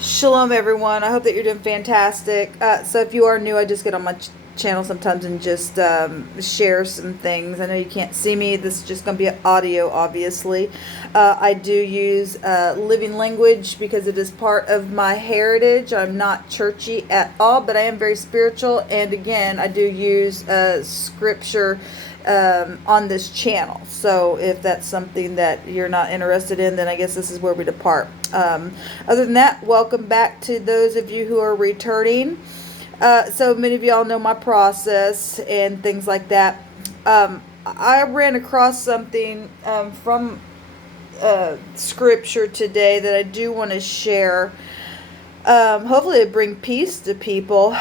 Shalom, everyone. I hope that you're doing fantastic. So if you are new, I just get on my channel sometimes and just share some things. I know you can't see me. This is just going to be audio, obviously. I do use living language because it is part of my heritage. I'm not churchy at all, but I am very spiritual. And again, I do use scripture on this channel. So if that's something that you're not interested in, then I guess this is where we depart. Other than that, welcome back to those of you who are returning. So many of y'all know my process and things like that. I ran across something from scripture today that I do want to share. Hopefully it bring peace to people.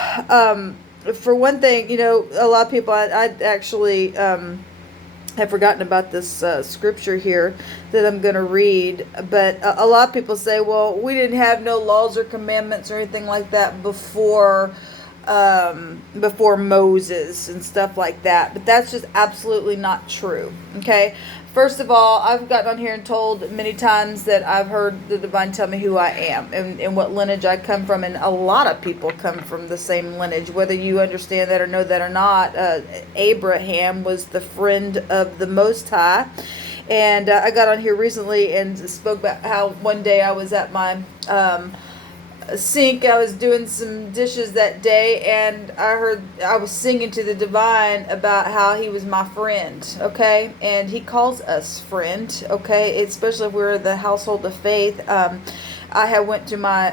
For one thing, you know, a lot of people, I actually have forgotten about this scripture here that I'm going to read. But a lot of people say, well, we didn't have no laws or commandments or anything like that before Moses and stuff like that. But that's just absolutely not true. Okay. First of all, I've gotten on here and told many times that I've heard the divine tell me who I am and what lineage I come from. And a lot of people come from the same lineage, whether you understand that or know that or not. Abraham was the friend of the Most High. And I got on here recently and spoke about how one day I was at my sink. I was doing some dishes that day, and I was singing to the divine about how he was my friend, okay? And he calls us friend, okay? Especially if we're the household of faith. I had went to my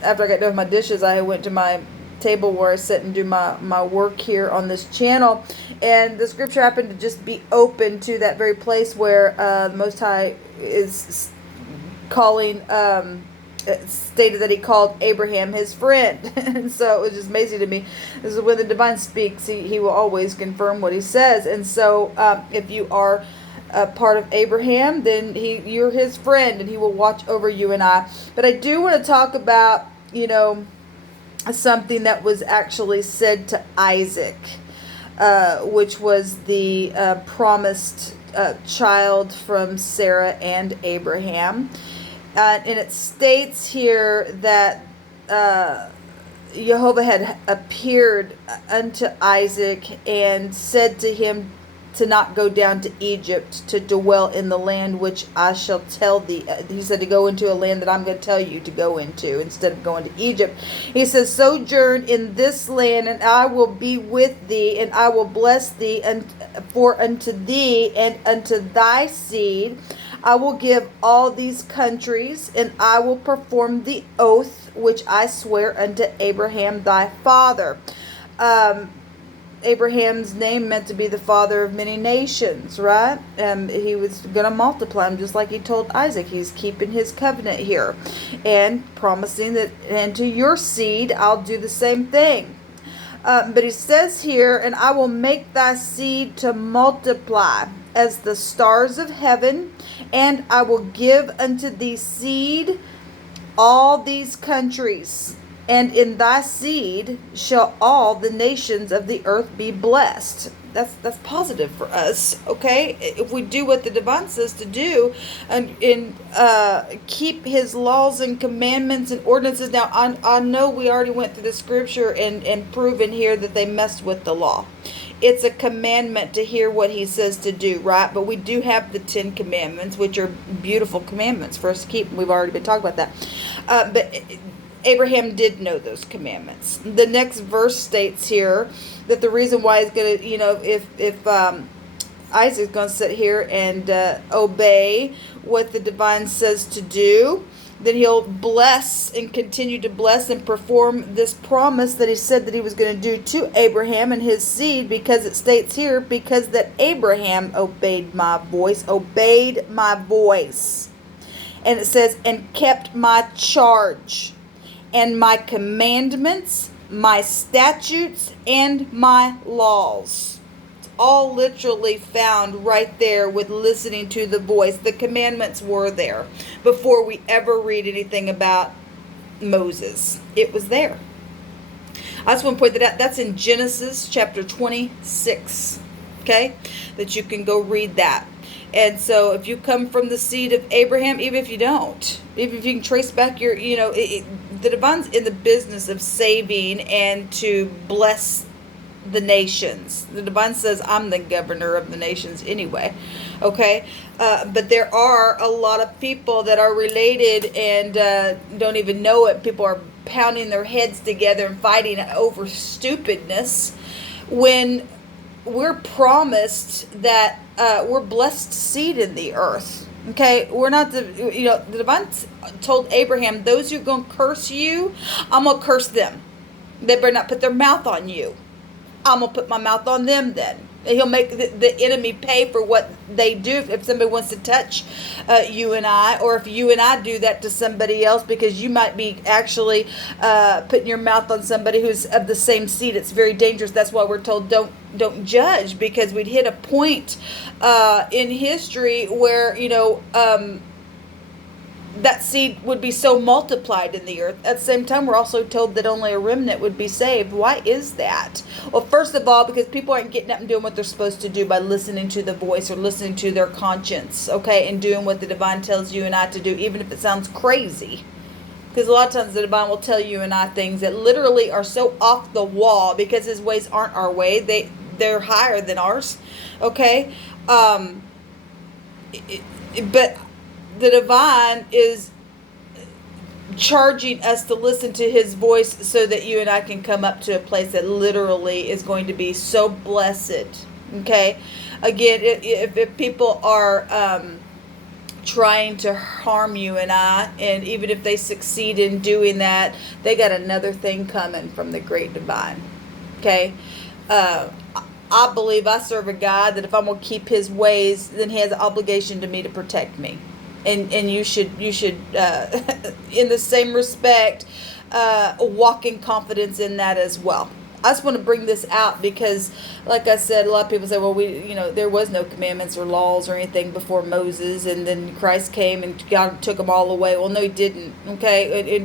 after I got done with my dishes, I went to my table where I sit and do my work here on this channel, and the scripture happened to just be open to that very place where the Most High is calling stated that he called Abraham his friend. And so it was just amazing to me. This is when the divine speaks, he will always confirm what he says. And so if you are a part of Abraham, then you're his friend, and he will watch over you and I. But I do want to talk about, you know, something that was actually said to Isaac, which was the promised child from Sarah and Abraham. And it states here that Jehovah had appeared unto Isaac and said to him to not go down to Egypt, to dwell in the land which I shall tell thee. He said to go into a land that I'm going to tell you to go into instead of going to Egypt. He says, sojourn in this land, and I will be with thee, and I will bless thee, and for unto thee and unto thy seed I will give all these countries, and I will perform the oath which I swear unto Abraham thy father. Abraham's name meant to be the father of many nations, right? He was going to multiply him just like he told Isaac. He's keeping his covenant here and promising that, and to your seed I'll do the same thing. But he says here, and I will make thy seed to multiply as the stars of heaven, and I will give unto thee seed all these countries, and in thy seed shall all the nations of the earth be blessed. That's positive for us, okay? If we do what the divine says to do, and keep his laws and commandments and ordinances. Now, I know we already went through the scripture and proven here that they messed with the law. It's a commandment to hear what he says to do, right? But we do have the 10 commandments, which are beautiful commandments for us to keep. We've already been talking about that. But Abraham did know those commandments. The next verse states here that the reason why he's going to, you know, if Isaac's going to sit here and obey what the divine says to do, then he'll bless and continue to bless and perform this promise that he said that he was going to do to Abraham and his seed, because it states here, because that Abraham obeyed my voice. And it says, and kept my charge and my commandments, my statutes, and my laws. It's all literally found right there with listening to the voice. The commandments were there before we ever read anything about Moses. It was there. I just want to point that out. That's in Genesis chapter 26. Okay? That you can go read that. And so if you come from the seed of Abraham, even if you don't, even if you can trace back your, the divine's in the business of saving and to bless the nations. The divine says, I'm the governor of the nations anyway. Okay? But there are a lot of people that are related and don't even know it. People are pounding their heads together and fighting over stupidness when we're promised that we're blessed seed in the earth. Okay, we're not the divine told Abraham, those who are going to curse you, I'm going to curse them. They better not put their mouth on you. I'm going to put my mouth on them then. And he'll make the enemy pay for what they do if somebody wants to touch you and I, or if you and I do that to somebody else, because you might be actually putting your mouth on somebody who's of the same seed. It's very dangerous. That's why we're told don't judge, because we'd hit a point in history where, that seed would be so multiplied in the earth. At the same time, we're also told that only a remnant would be saved. Why is that? Well, first of all, because people aren't getting up and doing what they're supposed to do by listening to the voice or listening to their conscience, okay, and doing what the divine tells you and I to do, even if it sounds crazy. Because a lot of times the divine will tell you and I things that literally are so off the wall because his ways aren't our way. They're higher than ours, okay? But the divine is charging us to listen to his voice so that you and I can come up to a place that literally is going to be so blessed. Okay? Again, if people are trying to harm you and I, and even if they succeed in doing that, they got another thing coming from the great divine. Okay? I believe I serve a God that if I'm going to keep his ways, then he has an obligation to me to protect me. And you should in the same respect walk in confidence in that as well. I just want to bring this out because, like I said, a lot of people say, well, there was no commandments or laws or anything before Moses, and then Christ came and God took them all away. Well, no, he didn't. Okay,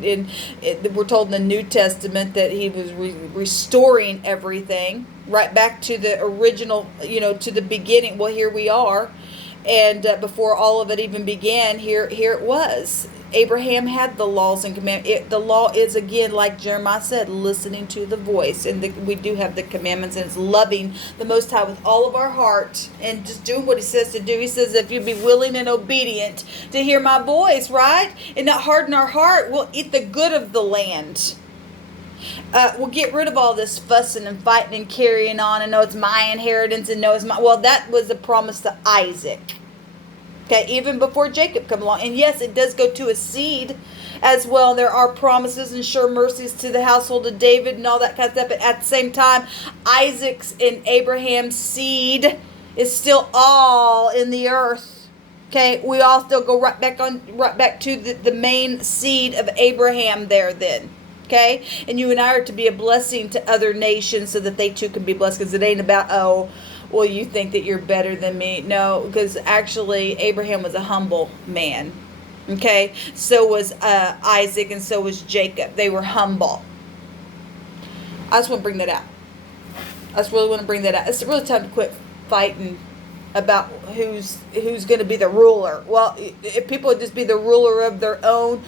and we're told in the New Testament that he was restoring everything right back to the original, to the beginning. Well, here we are. And before all of it even began, here it was. Abraham had the laws and commandments. The law is, again, like Jeremiah said, listening to the voice. And we do have the commandments, and it's loving the Most High with all of our heart and just doing what he says to do. He says, if you be willing and obedient to hear my voice, right? And not harden our heart, we'll eat the good of the land. We'll get rid of all this fussing and fighting and carrying on, and no, it's my inheritance, and no, it's my. Well, that was a promise to Isaac. Okay, even before Jacob come along. And yes, it does go to a seed as well. There are promises and sure mercies to the household of David and all that kind of stuff. But at the same time, Isaac's and Abraham's seed is still all in the earth. Okay, we all still go right back to the main seed of Abraham there then. Okay, and you and I are to be a blessing to other nations so that they too can be blessed, because it ain't about, oh, well, you think that you're better than me. No, because actually Abraham was a humble man. Okay, so was Isaac, and so was Jacob. They were humble. I just want to bring that out. I just really want to bring that out. It's really time to quit fighting about who's going to be the ruler. Well, if people would just be the ruler of their own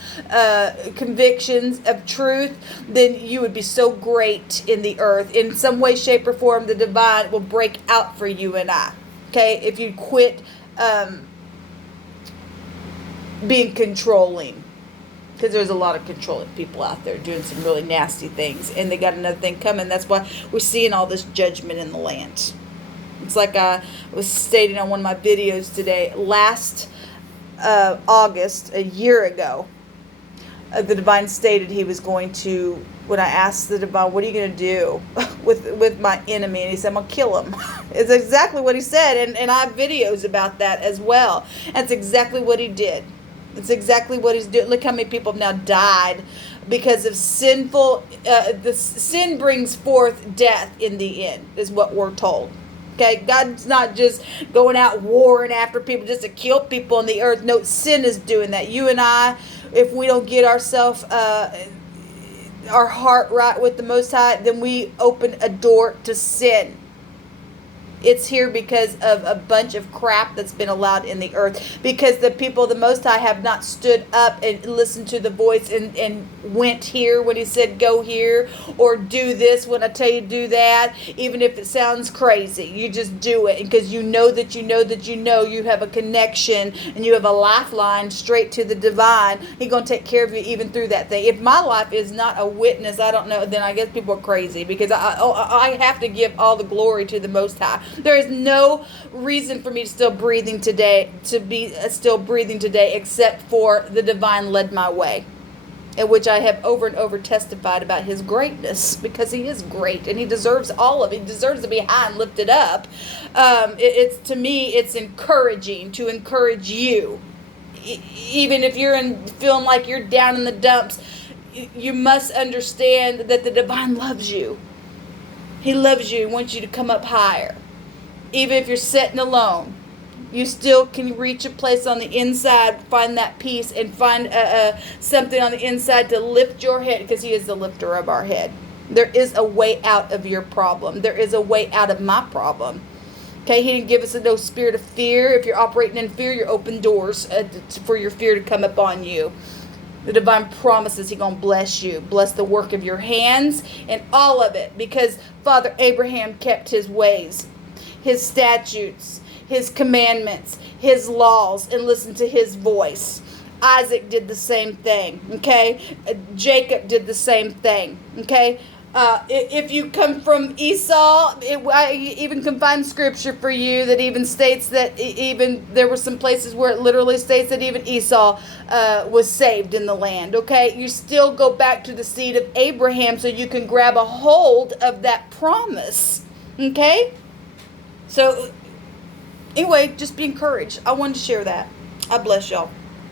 convictions of truth, then you would be so great in the earth. In some way, shape, or form, the divine will break out for you and I. Okay? If you quit being controlling. Because there's a lot of controlling people out there doing some really nasty things. And they got another thing coming. That's why we're seeing all this judgment in the land. It's like I was stating on one of my videos today. Last August, a year ago, the divine stated he was going to, when I asked the divine, what are you going to do with my enemy? And he said, I'm going to kill him. It's exactly what he said. And I have videos about that as well. That's exactly what he did. It's exactly what he's doing. Look how many people have now died because of sinful, the sin brings forth death in the end, is what we're told. Okay, God's not just going out warring after people just to kill people on the earth. No, sin is doing that. You and I, if we don't get ourselves, our heart right with the Most High, then we open a door to sin. It's here because of a bunch of crap that's been allowed in the earth. Because the people of the Most High have not stood up and listened to the voice and went here when he said go here, or do this when I tell you to do that. Even if it sounds crazy, you just do it because you know that you know that you know you have a connection and you have a lifeline straight to the divine. He's going to take care of you even through that thing. If my life is not a witness, I don't know, then I guess people are crazy, because I have to give all the glory to the Most High. There is no reason for me to still breathing today, except for the divine led my way, in which I have over and over testified about his greatness, because he is great and he deserves all of it. He deserves to be high and lifted up. It's to me, it's encouraging to encourage you, even if you're feeling like you're down in the dumps. You must understand that the divine loves you. He loves you and wants you to come up higher. Even if you're sitting alone, you still can reach a place on the inside, find that peace, and find something on the inside to lift your head, because he is the lifter of our head. There is a way out of your problem. There is a way out of my problem. Okay, he didn't give us no spirit of fear. If you're operating in fear, you're open doors for your fear to come upon you. The divine promises he's going to bless you. Bless the work of your hands and all of it. Because Father Abraham kept his ways, his statutes, his commandments, his laws, and listened to his voice. Isaac did the same thing. Okay? Jacob did the same thing. Okay? If you come from Esau, I even can find scripture for you that even states that even there were some places where it literally states that even Esau was saved in the land. Okay, you still go back to the seed of Abraham so you can grab a hold of that promise. Okay, so anyway, just be encouraged. I wanted to share that. I bless y'all.